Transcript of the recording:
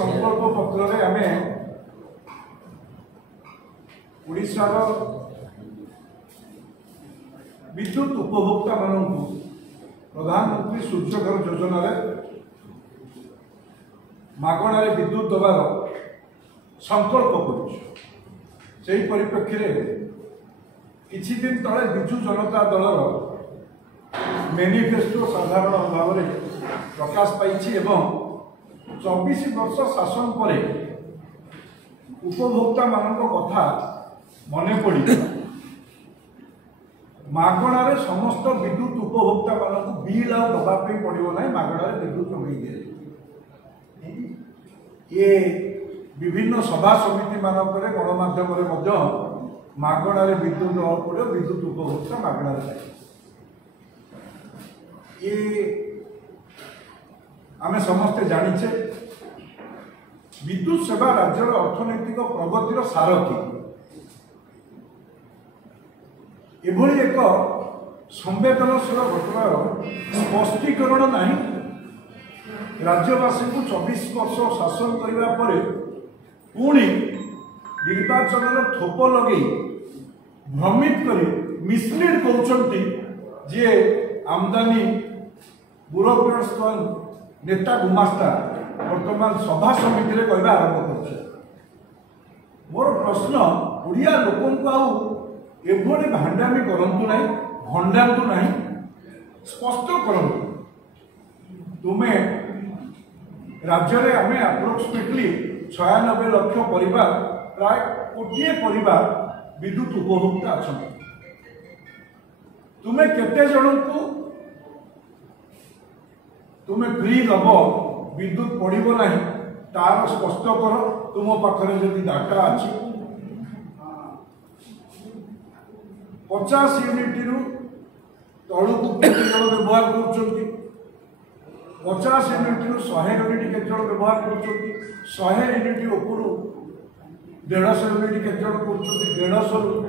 संकल्प पत्र आम ओडिशार विद्युत उपभोक्ता मानू प्रधानमंत्री सूर्यघर योजना मागणार विद्युत दबार संकल्प कर परिप्रेक्षी किछि दिन तले विजु जनता दलर मैनिफेस्टो साधारण भाव में प्रकाश पाई 24 वर्ष शासन पर उपभोक्ता मान कथा मन पड़ी मागणार समस्त विद्युत उपभोक्ता मान बिल आ दबापी पड़ो ना मागणार विद्युत जोगाई दिए ये विभिन्न सभा समिति मानक गणमाध्यम मागणार विद्युत दवा पड़ो विद्युत उपभोक्ता मागणार ये आमे समस्ते जानिचे विद्युत सेवा राज्यर अर्थनैतिक प्रगतिर सारथी एभली एक संवेदनशील घटनार स्पष्टीकरण नहीं राज्यवासी को 24 वर्ष शासन करने पर पुणी निर्वाचन थोप लगे भ्रमित कर मिसलीड कर जे आमदानी ब्यूरोक्रेट्स नेता गुमास्ता वर्तमान सभा समिति रे कहवा आरंभ कर मोर प्रश्न ओडिया लोक एभली भांडामी करंतु नहीं भंडातु नहीं स्पष्ट करंतु तुमे राज्य रे आमे अप्रोक्सीमेटली 96 लाख परिवार प्राय कोटिए परिवार विद्युत उपभोक्ता अच्छा तुमे केते जन को तुम्हें फ्री दब विद्युत पड़ो ना तार स्पष्ट कर तुम पाखे जदि डाटा अच्छी 50 यूनिट रु तलू केते जन व्यवहार कर 50 यूनिट रु 100 यूनिट केते जन व्यवहार कर 100 यूनिट उपरू 150 यूनिट केते जन कर 150